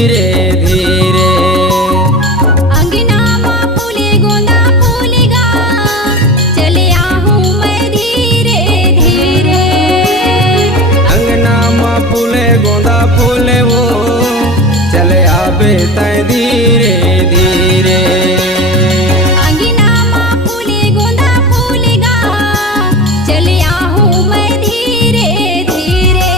धीरे धीरे। अंगना माँ फूले गोंदा फूलेगा, चले आहूँ मैं धीरे धीरे। अंगना माँ फूले गोंदा फूले वो, चले आवे तय धीरे धीरे। अंगना माँ फूले गोंदा फूलेगा, चले आहूँ मैं धीरे धीरे।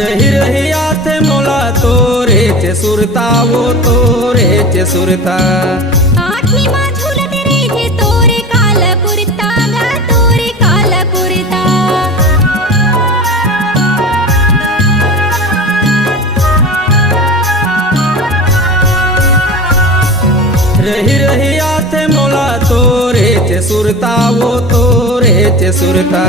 रही रही आथे मोला तोरे चे सुरता वो तोरे चे सुरता। आठवीं माँ झूलत रे जे तोरे काला कुर्ता गा, तोरे काला कुर्ता। रही रही आथे मोला तोरे चे सुरता वो तोरे चे सुरता।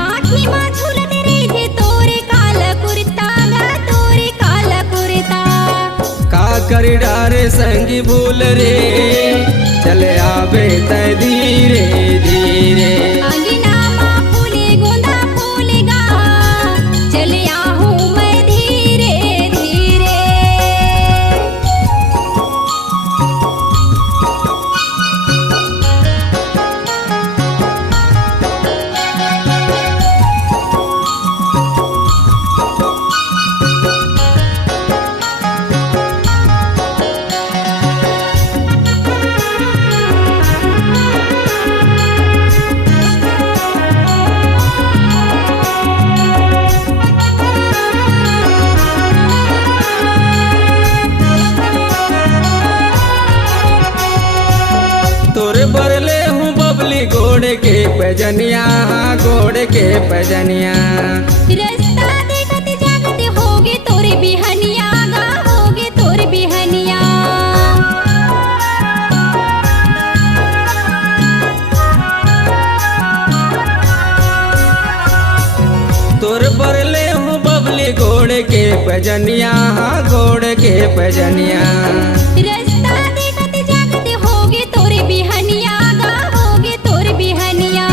आठवीं माँ झूलत रे जे तोरे काला कुर्ता गा, तोरे काला कुर्ता। का करी डारे संगी भूल रे, चले आवे तय धीरे धीरे। अंगना माँ फूले गोंदा फूलेगा, चले आहूँ मैं धीरे धीरे। तोरे बरले हूँ बबली घोड़े के पैजनिया, घोड़े के पैजनिया। रास्ता देखत जागत होगे तोरे बिहनिया गा, होगे तोरे बिहनिया। तोर बरले हूँ बबली घोड़े के पैजनिया, घोड़े के पैजनिया। रास्ता देखत जागत होगे तोरे बिहनिया गा, होगे तोरे बिहनिया।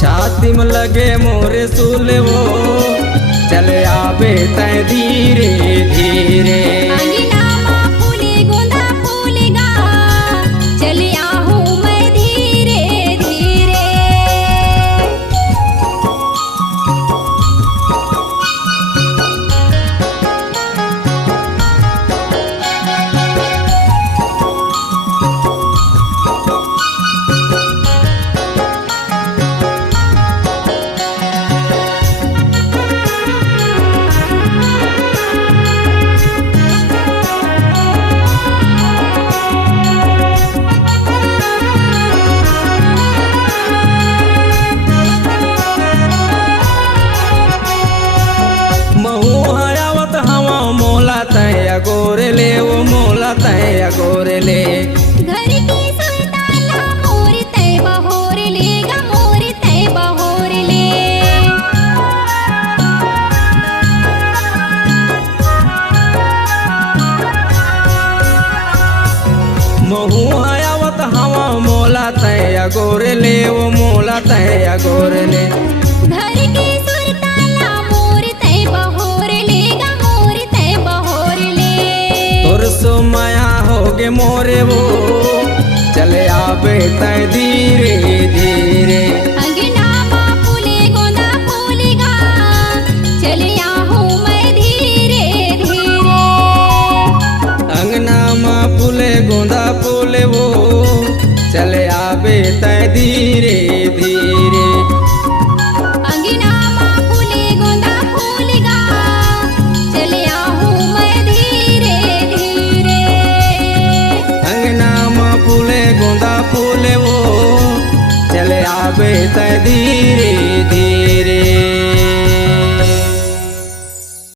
छाती में लगे मोरे सूले वो, चले आवे तय धीरे धीरे। अंगना माँ फूले गोंदा फूलेगा, चले आहूँ मैं धीरे धीरे। महू हयावत हवा मोला तय गोरे ले, वो मोला तय गोरे ले। घर की सुल्ताना मोर तय बहोर ले गा, मोर तय बहोर ले। महू हयावत हवा मोला तय गोरे ले, वो मोला तय गोरे ले। घर की सुल्ताना मोर तय बहोर ले गा, मोर तय बहोर ले। तोर सो माया होगे मोरे वो, चले आवे तय धीरे धीरे। अंगना माँ फूले गोंदा फूलेगा, चले आहूँ मैं धीरे धीरे। अंगना माँ फूले गोंदा फूले वो, चले आवे तय धीरे धीरे। अंगना माँ फूले गोंदा फूलेगा, चले आहूँ मैं धीरे धीरे। अंगना माँ फूले गोंदा फूले वो, चले आवे तय धीरे